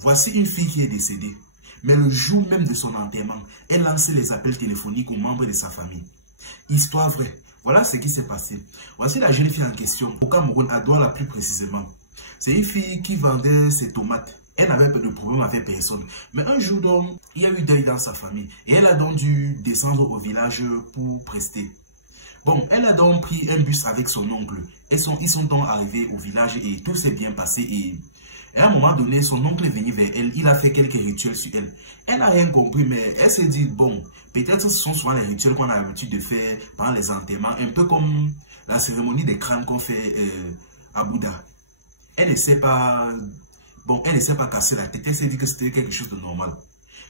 Voici une fille qui est décédée. Mais le jour même de son enterrement, elle lançait les appels téléphoniques aux membres de sa famille. Histoire vraie. Voilà ce qui s'est passé. Voici la jeune fille en question, au Cameroun, à Douala plus précisément. C'est une fille qui vendait ses tomates. Elle n'avait pas de problème avec personne. Mais un jour, donc, il y a eu deuil dans sa famille. Et elle a donc dû descendre au village pour prester. Bon, elle a donc pris un bus avec son oncle. Ils sont donc arrivés au village et tout s'est bien passé. Et à un moment donné, son oncle est venu vers elle. Il a fait quelques rituels sur elle. Elle n'a rien compris, mais elle s'est dit, bon, peut-être ce sont souvent les rituels qu'on a l'habitude de faire pendant les enterrements. Un peu comme la cérémonie des crânes qu'on fait à Bouddha. Elle ne sait pas... Bon, elle ne s'est pas cassé la tête, elle s'est dit que c'était quelque chose de normal.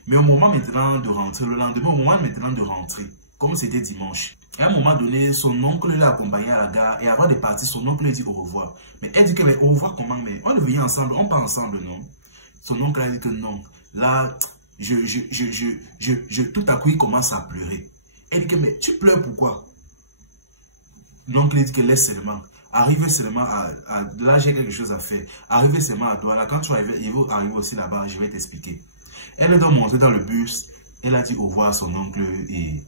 Mais au moment maintenant de rentrer, le lendemain, au moment maintenant de rentrer, comme c'était dimanche, à un moment donné, son oncle l'a accompagné à la gare et avant de partir, son oncle lui dit au revoir. Mais elle dit que, mais au revoir comment? Mais on devait ensemble, on part ensemble, non? Son oncle a dit que non. Là, tout à coup, il commence à pleurer. Elle dit que, mais tu pleures pourquoi? L'oncle dit que laisse seulement. Arrive seulement là, j'ai quelque chose à faire. Arrive seulement à toi. Là, quand tu arrives, il va arriver aussi là-bas, je vais t'expliquer. Elle est donc montée dans le bus. Elle a dit au revoir à son oncle et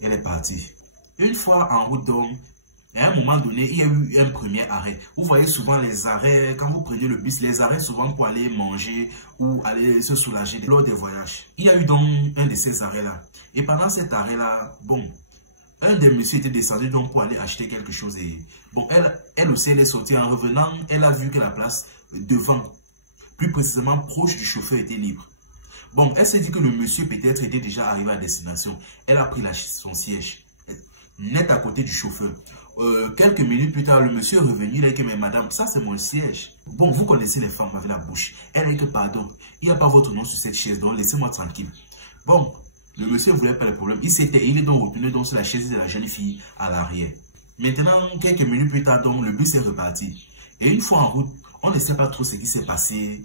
elle est partie. Une fois en route, donc, à un moment donné, il y a eu un premier arrêt. Vous voyez souvent les arrêts, quand vous prenez le bus, les arrêts souvent pour aller manger ou aller se soulager lors des voyages. Il y a eu donc un de ces arrêts-là. Et pendant cet arrêt-là, bon, un des messieurs était descendu donc pour aller acheter quelque chose. Et bon, elle aussi, elle est sortie. En revenant, elle a vu que la place devant, plus précisément proche du chauffeur, était libre. Bon, elle s'est dit que le monsieur peut-être était déjà arrivé à destination. Elle a pris son siège, net à côté du chauffeur. Quelques minutes plus tard, le monsieur est revenu. Il a dit que, mais madame, ça c'est mon siège. Bon, vous connaissez les femmes avec la bouche. Elle a dit que, pardon, il n'y a pas votre nom sur cette chaise, donc laissez-moi tranquille. Bon. Le monsieur ne voulait pas le problème. Il est donc retourné sur la chaise de la jeune fille à l'arrière. Maintenant, quelques minutes plus tard, donc, le bus est reparti. Et une fois en route, on ne sait pas trop ce qui s'est passé,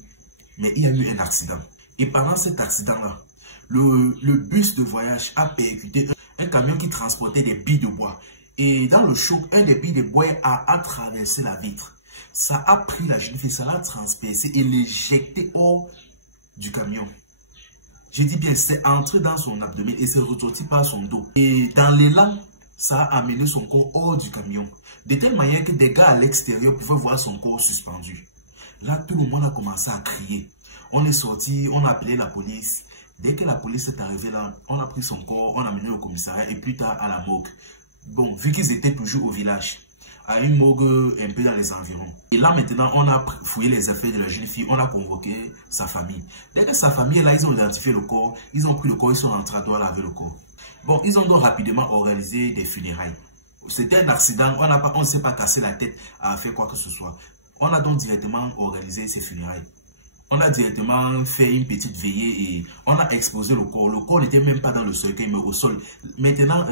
mais il y a eu un accident. Et pendant cet accident-là, le bus de voyage a percuté un camion qui transportait des billes de bois. Et dans le choc, un des billes de bois a traversé la vitre. Ça a pris la jeune fille, ça l'a transpercé et l'éjecté hors du camion. Je dis bien, c'est entré dans son abdomen et c'est ressorti par son dos. Et dans l'élan, ça a amené son corps hors du camion. De telle manière que des gars à l'extérieur pouvaient voir son corps suspendu. Là, tout le monde a commencé à crier. On est sorti, on a appelé la police. Dès que la police est arrivée là, on a pris son corps, on l'a amené au commissariat et plus tard à la morgue. Bon, vu qu'ils étaient toujours au village, à une morgue un peu dans les environs. Et là maintenant, on a fouillé les affaires de la jeune fille, on a convoqué sa famille. Dès que sa famille est là, ils ont identifié le corps, ils ont pris le corps, ils sont rentrés à Douala avec le corps. Bon, ils ont donc rapidement organisé des funérailles. C'était un accident, on ne s'est pas cassé la tête à faire quoi que ce soit. On a donc directement organisé ces funérailles. On a directement fait une petite veillée et on a exposé le corps. Le corps n'était même pas dans le cercueil, mais au sol. Maintenant,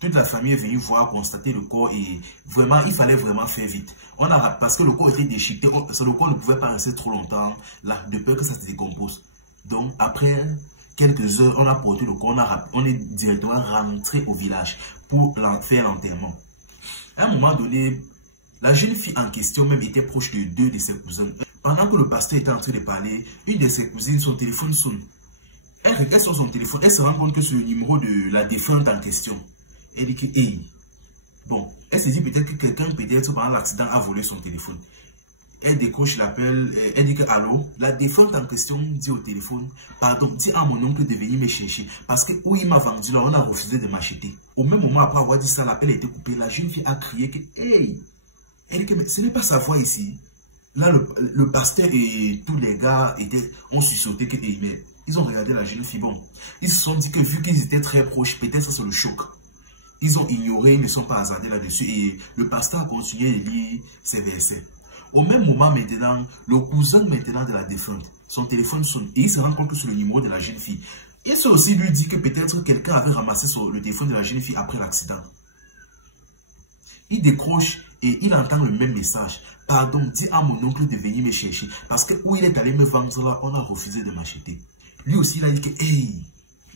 toute la famille est venue voir, constater le corps et vraiment, il fallait vraiment faire vite. Parce que le corps était déchiqueté, le corps ne pouvait pas rester trop longtemps là, de peur que ça se décompose. Donc, après quelques heures, on a porté le corps, on est directement rentré au village pour faire l'enterrement. À un moment donné, la jeune fille en question même était proche de deux de ses cousins. Pendant que le pasteur était en train de parler, une de ses cousines, son téléphone sonne. Elle regarde sur son téléphone, elle se rend compte que c'est le numéro de la défunte en question. Elle dit que, hey, bon, elle se dit peut-être que quelqu'un, peut-être pendant l'accident, a volé son téléphone. Elle décroche l'appel, elle dit que, allô, la défunte en question dit au téléphone, pardon, dis à mon oncle de venir me chercher, parce que où il m'a vendu là, on a refusé de m'acheter. Au même moment, après avoir dit ça, l'appel a été coupé, la jeune fille a crié que, hey, elle dit que, mais ce n'est pas sa voix ici. Là, le pasteur et tous les gars ont sursauté que, hey, mais ils ont regardé la jeune fille, bon, ils se sont dit que vu qu'ils étaient très proches, peut-être ça c'est le choc. Ils ont ignoré, ils ne sont pas hasardés là-dessus et le pasteur a continué de lire ces versets. Au même moment maintenant, le cousin maintenant de la défunte, son téléphone sonne et il se rend compte que c'est le numéro de la jeune fille. Il s'est aussi lui dit que peut-être quelqu'un avait ramassé le téléphone de la jeune fille après l'accident. Il décroche et il entend le même message. Pardon, dis à mon oncle de venir me chercher parce que où il est allé me vendre là, on a refusé de m'acheter. Lui aussi, il a dit que, hey,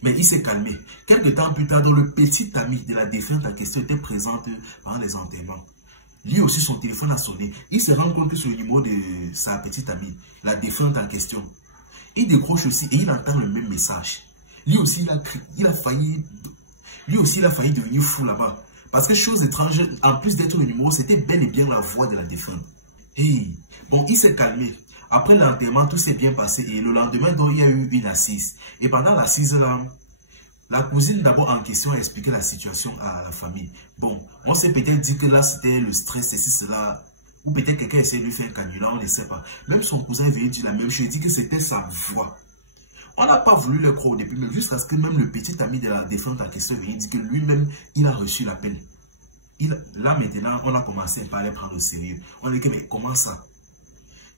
mais il s'est calmé. Quelque temps plus tard, le petit ami de la défunte en question était présent pendant les enterrements. Lui aussi, son téléphone a sonné. Il se rend compte que c'est le numéro de sa petite amie, la défunte en question. Il décroche aussi et il entend le même message. Lui aussi, il a failli devenir fou là-bas. Parce que chose étrange, en plus d'être le numéro, c'était bel et bien la voix de la défunte. Hey. Bon, il s'est calmé. Après l'enterrement, tout s'est bien passé. Et le lendemain, donc, il y a eu une assise. Et pendant l'assise, là, la cousine d'abord en question a expliqué la situation à la famille. Bon, on s'est peut-être dit que là, c'était le stress, et si cela... Ou peut-être quelqu'un essaie de lui faire un canular, on ne sait pas. Même son cousin est venu dire la même chose, il dit que c'était sa voix. On n'a pas voulu le croire au début, mais jusqu'à ce que même le petit ami de la défunte en question vienne dire que lui-même, il a reçu l'appel. Là maintenant, on a commencé à les prendre au sérieux. On a dit que mais comment ça?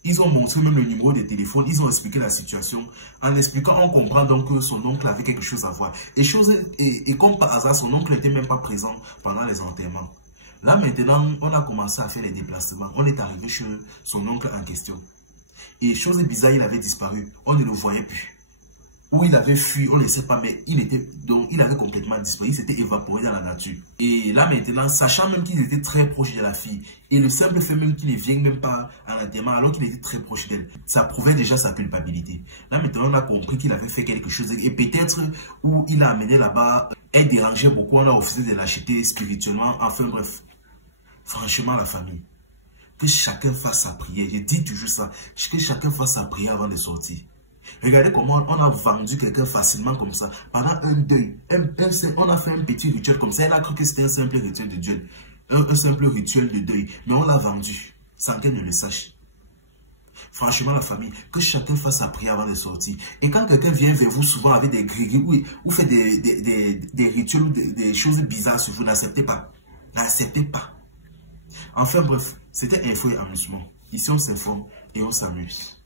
Ils ont montré même le numéro de téléphone, ils ont expliqué la situation. En expliquant, on comprend donc que son oncle avait quelque chose à voir. Et comme par hasard, son oncle n'était même pas présent pendant les enterrements. Là maintenant, on a commencé à faire les déplacements. On est arrivé chez son oncle en question. Et chose bizarre, il avait disparu. On ne le voyait plus. Où il avait fui, on ne sait pas, mais il avait complètement disparu. Il s'était évaporé dans la nature. Et là maintenant, sachant même qu'il était très proche de la fille, et le simple fait même qu'il ne vienne même pas à l'enterrement alors qu'il était très proche d'elle, ça prouvait déjà sa culpabilité. Là maintenant, on a compris qu'il avait fait quelque chose. Et peut-être où il a amené là-bas, elle dérangeait beaucoup, on a refusé de l'acheter spirituellement. Enfin bref, franchement la famille, que chacun fasse sa prière. Je dis toujours ça, que chacun fasse sa prière avant de sortir. Regardez comment on a vendu quelqu'un facilement comme ça. Pendant un deuil, on a fait un petit rituel comme ça. Elle a cru que c'était un simple rituel de Dieu. Un simple rituel de deuil. Mais on l'a vendu sans qu'elle ne le sache. Franchement, la famille, que chacun fasse sa prière avant de sortir. Et quand quelqu'un vient vers vous souvent avec des gris ou fait des rituels ou des choses bizarres sur vous, n'acceptez pas. N'acceptez pas. Enfin bref, c'était Info et Amusement. Ici on s'informe et on s'amuse.